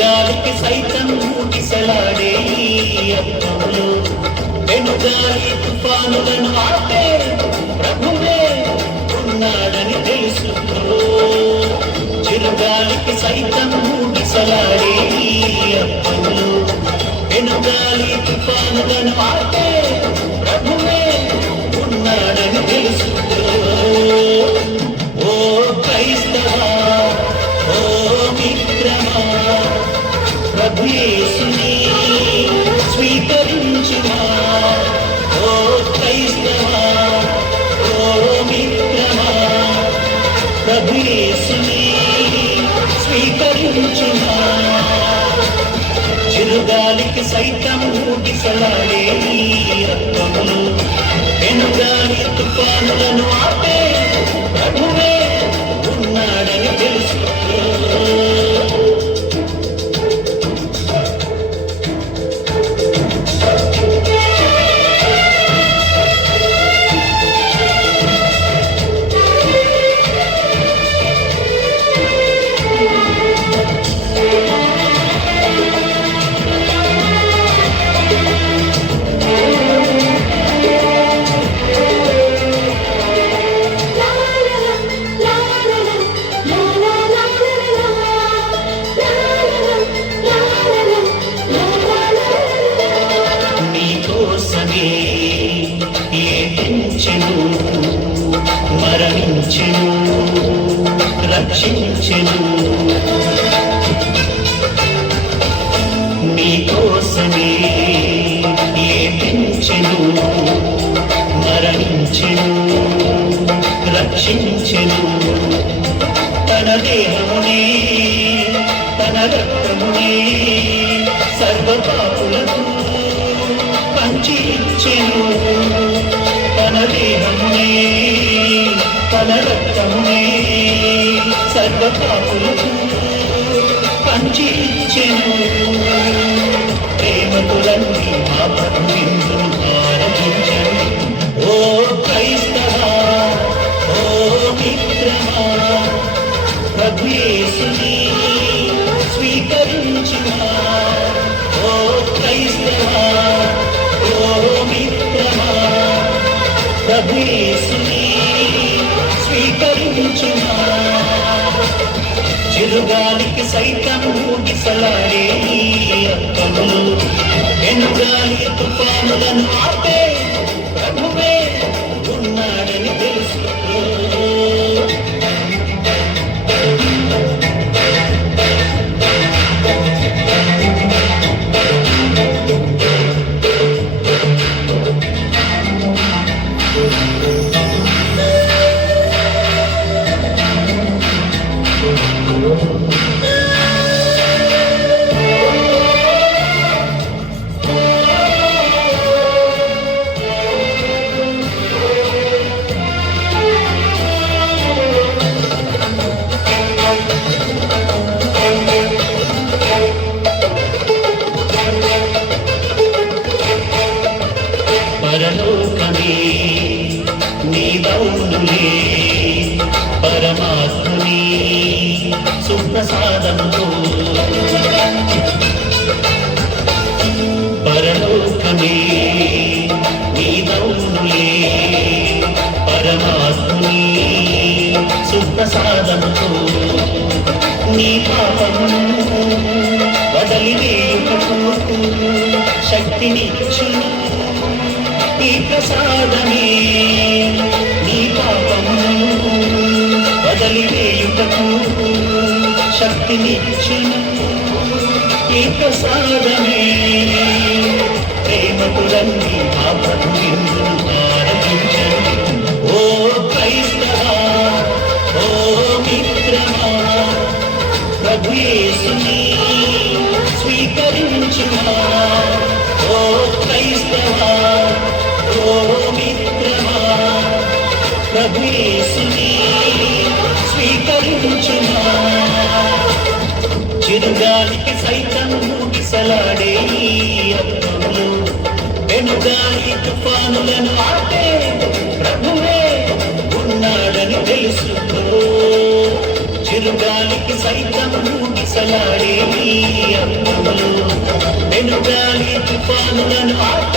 చిరుగాలికి సైతం ఊగిసలాడే ఈ అర్థంలో వెనుగాలి తుఫానులను ఆపే ప్రభువే ఉన్నాడని తెలుసుకో. చిరుగాలికి సైతం ఊగిసలాడే ఈ అర్థంలో వెనుగాలి తుఫానులను ఆపే ప్రభువే ఉన్నాడని తెలుసుకో. ఓ క్రైస్తవా, ఓ మిత్రమా, ప్రభు యేసుని స్వీకరించుమా. ఓ క్రైస్తవా, ఓ మిత్రమా, ప్రభు యేసుని స్వీకరించుమా. చిరుగాలికి సైతం ఊగిసలాడే ఈ రక్తములు వెనుగాలి తుఫానులను ఆపే ప్రభువే ఉన్నాడని తెలుసుకో. మరణించెను, రక్షించెను, నీ కోసమే ఏమించెను, మరణించెను, రక్షించెను. తన దేహమునే తన రక్తమునే సర్వపాపులకు పంచి ఇచ్చెను. తన దేహమునే తన రక్తమునే సర్వపాపులకు పంచి ఇచ్చెను. ప్రేమతులన్నీ మా ప్రభువిందును ఆరగించండి. ఓ క్రైస్తవా, ఓ మిత్రమా, ప్రభు యేసుని స్వీకరించుమా. ఓ క్రైస్తవా, ఓ మిత్రమా, ప్రభు యేసుని స్వీకరించుమా. చిరుగాలికి సైతం ఊగిసలాడే ఈ అర్థములు వెనుగాలి తుఫానులను ఆపే ప్రభువే ఉన్నాడని తెలుసుకో. పరలోకమే నీదౌనులే, పరమాత్ముని సుప్రసాదముతో. పరలోకమే నీదౌనులే, పరమాత్ముని సుప్రసాదముతో. నీ పాపమును వదలివేయుటకు శక్తినిచ్చును ఈ ప్రసాదమే. నీ పాపమును వదలివేయుటకు శక్తినిచ్చును ఈ ప్రసాదమే. ప్రేమకులన్నీ మా ప్రభువిందును ఆరగించండి. ఓ క్రైస్తవా, ఓ మిత్రమా, ప్రభు యేసుని స్వీకరించుమా. ఓ క్రైస్తవా, ఓ మిత్రమా, ప్రభు యేసుని స్వీకరించుమా. చిరుగాలికి సైతం ఊగిసలాడే ఈ అర్థములు వెనుగాలి తుఫానులను ఆపే ప్రభువే ఉన్నాడని తెలుసుకో. చిరుగాలికి సైతం ఊగిసలాడే ఈ పెనుగాలి తుఫానులను ఆపే